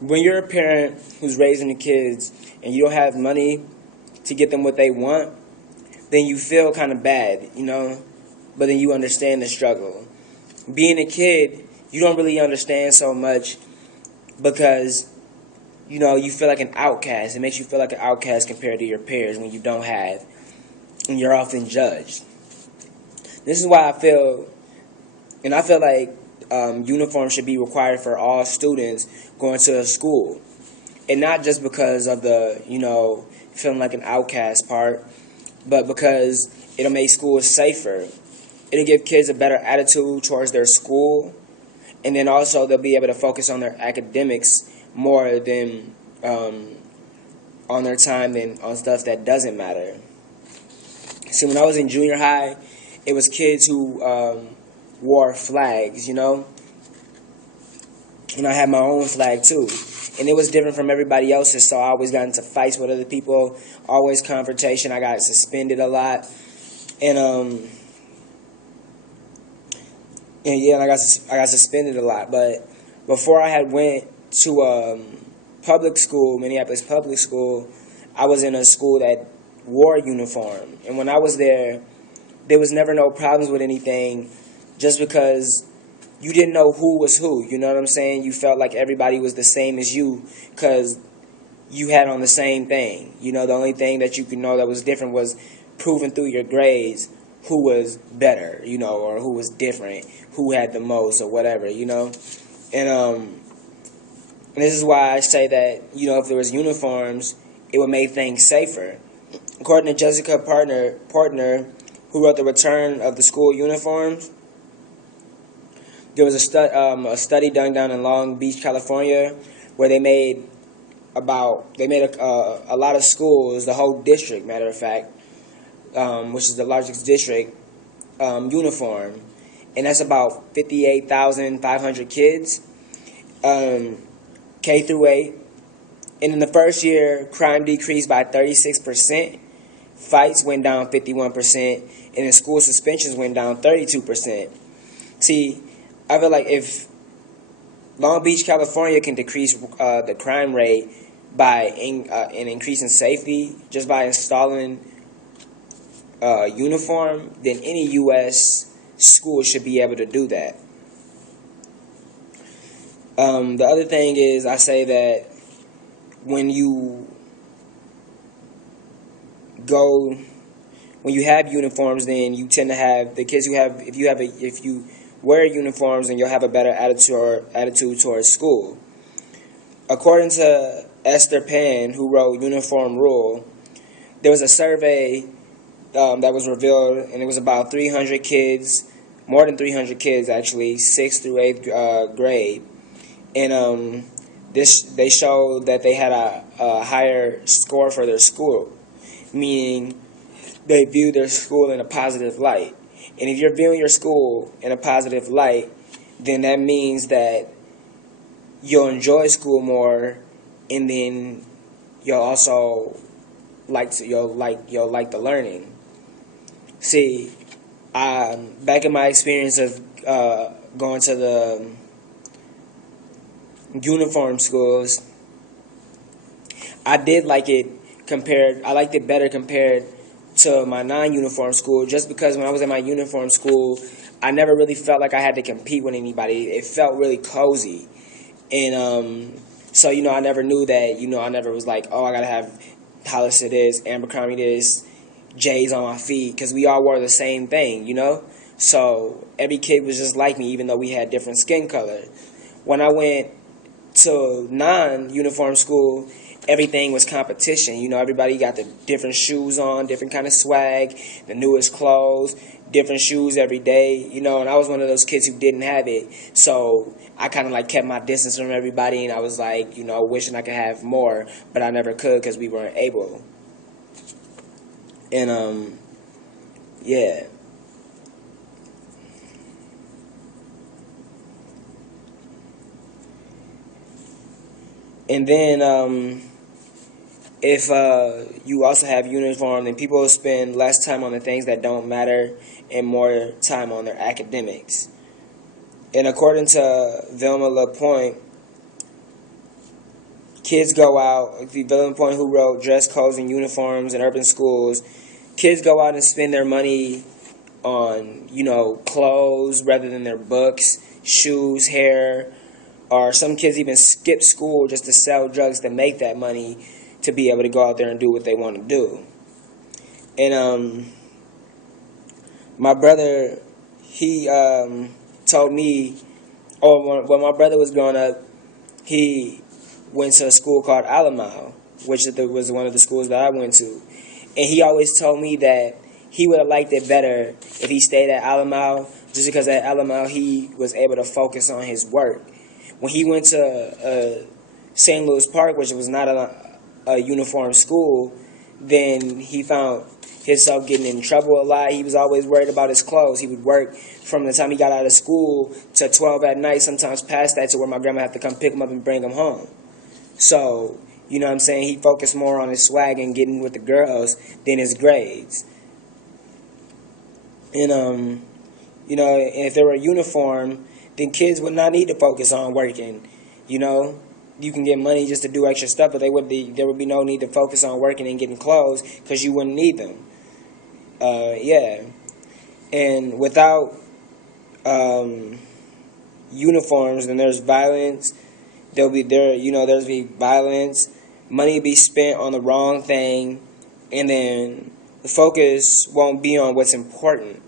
when you're a parent who's raising the kids and you don't have money to get them what they want, then you feel kind of bad, but then you understand the struggle. Being a kid, you don't really understand so much because, you feel like an outcast. It makes you feel like an outcast compared to your peers when you don't have, and you're often judged. This is why I feel like uniforms should be required for all students going to a school. And not just because of the, feeling like an outcast part, but because it'll make schools safer. It'll give kids a better attitude towards their school, and then also they'll be able to focus on their academics more than on their time than on stuff that doesn't matter. See, when I was in junior high, it was kids who wore flags, and I had my own flag too. And it was different from everybody else's, so I always got into fights with other people, always confrontation. I got suspended a lot, and I got suspended a lot. But before I had went to public school, Minneapolis public school, I was in a school that wore a uniform, and when I was there was never no problems with anything, just because you didn't know who was who, you know what I'm saying? You felt like everybody was the same as you because you had on the same thing. The only thing that you could know that was different was proving through your grades who was better, or who was different, who had the most or whatever, And this is why I say that, if there was uniforms, it would make things safer. According to Jessica Partner, who wrote The Return of the School Uniforms, there was a study done down in Long Beach, California, where they made a lot of schools, the whole district, matter of fact, which is the largest district, uniform, and that's about 58,500 kids, K through 8. And in the first year, crime decreased by 36%, fights went down 51%, and then school suspensions went down 32%. See, I feel like if Long Beach, California can decrease the crime rate by an increase in safety just by installing uniform, then any U.S. school should be able to do that. The other thing is, I say that when you have uniforms, then you tend to have the kids who have if you wear uniforms, and you'll have a better attitude towards school. According to Esther Pan, who wrote Uniform Rule, there was a survey that was revealed, and it was about 300 kids, more than 300 kids actually, 6th through 8th grade, and they showed that they had a higher score for their school, meaning they viewed their school in a positive light. And if you're viewing your school in a positive light, then that means that you'll enjoy school more, and then you'll also like the learning. See, back in my experience of going to the uniform schools, I did like it I liked it better compared to my non-uniform school, just because when I was in my uniform school, I never really felt like I had to compete with anybody. It felt really cozy. And so, I never knew that, I never was like, oh, I got to have Hollister this, Abercrombie this, J's on my feet, because we all wore the same thing, So every kid was just like me, even though we had different skin color. When I went to non-uniform school, everything was competition. Everybody got the different shoes on, different kind of swag, the newest clothes, different shoes every day, and I was one of those kids who didn't have it. So I kind of like kept my distance from everybody, and I was like, wishing I could have more, but I never could because we weren't able. And, yeah. And then, if you also have uniform, then people will spend less time on the things that don't matter and more time on their academics. And according to Vilma LaPointe, Kids go out, the Villain Point who wrote Dress Codes and Uniforms in Urban Schools, kids go out and spend their money on, clothes rather than their books, shoes, hair, or some kids even skip school just to sell drugs to make that money to be able to go out there and do what they want to do. And my brother, he told me, when my brother was growing up, he went to a school called Alamo, which was one of the schools that I went to. And he always told me that he would have liked it better if he stayed at Alamo, just because at Alamo he was able to focus on his work. When he went to St. Louis Park, which was not a uniform school, then he found himself getting in trouble a lot. He was always worried about his clothes. He would work from the time he got out of school to 12 at night, sometimes past that, to where my grandma had to come pick him up and bring him home. So, you know what I'm saying, he focused more on his swag and getting with the girls than his grades. And, if there were a uniform, then kids would not need to focus on working. You can get money just to do extra stuff, but there would be no need to focus on working and getting clothes because you wouldn't need them. And without uniforms, then there's violence. There'll be violence. Money be spent on the wrong thing, and then the focus won't be on what's important.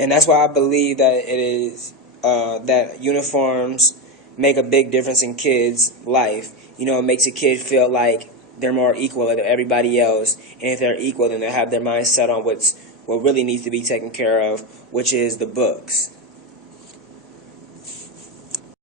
And that's why I believe that it is that uniforms make a big difference in kids' life. It makes a kid feel like they're more equal to everybody else, and if they're equal, then they have their mind set on what really needs to be taken care of, which is the books.